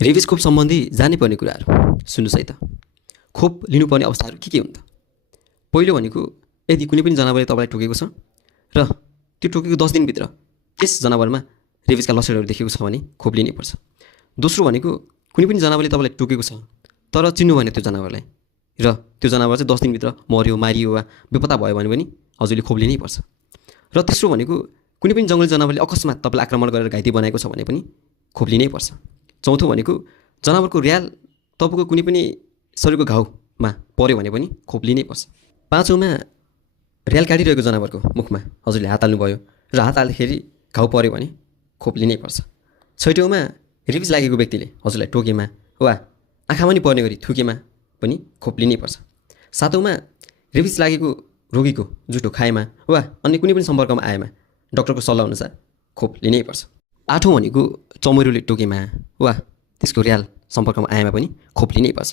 Rabies खोप सम्बन्धी जान्नुपर्ने कुराहरू सुन्नुहोस् है त। खोप लिनुपर्ने अवस्थाहरू के हुन् त? पहिलो भनेको यदि कुनै पनि जनावरले तपाईँलाई टोकेको छ र त्यो टोकेको 10 दिनभित्र त्यस जनावरमा रेबिसका लक्षणहरू देखेको छ भने खोप लिनैपर्छ। दोस्रो भनेको कुनै पनि जनावरले तपाईँलाई टोकेको छ तर चिन्नु भएन त्यो जनावरलाई र त्यो जनावर चाहिँ 10 दिनभित्र मर्यो, मारियो वा बेपत्ता भयो भने पनि हजुरले खोप लिनैपर्छ। र तेस्रो भनेको कुनै पनि जङ्गली जनावरले अकस्मात तपाईँलाई आक्रमण गरेर घाइते बनाएको छ भने पनि खोप लिनैपर्छ। चौथो भनेको जनावरको र्याल तपाईँको कुनै पनि शरीरको घाउमा पर्यो भने पनि खोप लिनैपर्छ। पाँचौँमा र्याल काटिरहेको जनावरको मुखमा हजुरले हात हाल्नुभयो र हात हाल्दाखेरि घाउ पर्यो भने खोप लिनैपर्छ। छैटौँमा रेबिस लागेको व्यक्तिले हजुरलाई टोकेमा वा आँखामा नि पर्ने गरी थुकेमा पनि खोप लिनैपर्छ। सातौँमा रेबिस लागेको रोगीको जुठो खाएमा वा अन्य कुनै पनि सम्पर्कमा आएमा डाक्टरको सल्लाह अनुसार खोप लिनैपर्छ। आठौँ भनेको चमरीले टोकेमा वा त्यसको र्याल सम्पर्कमा आएमा पनि खोप लिनैपर्छ।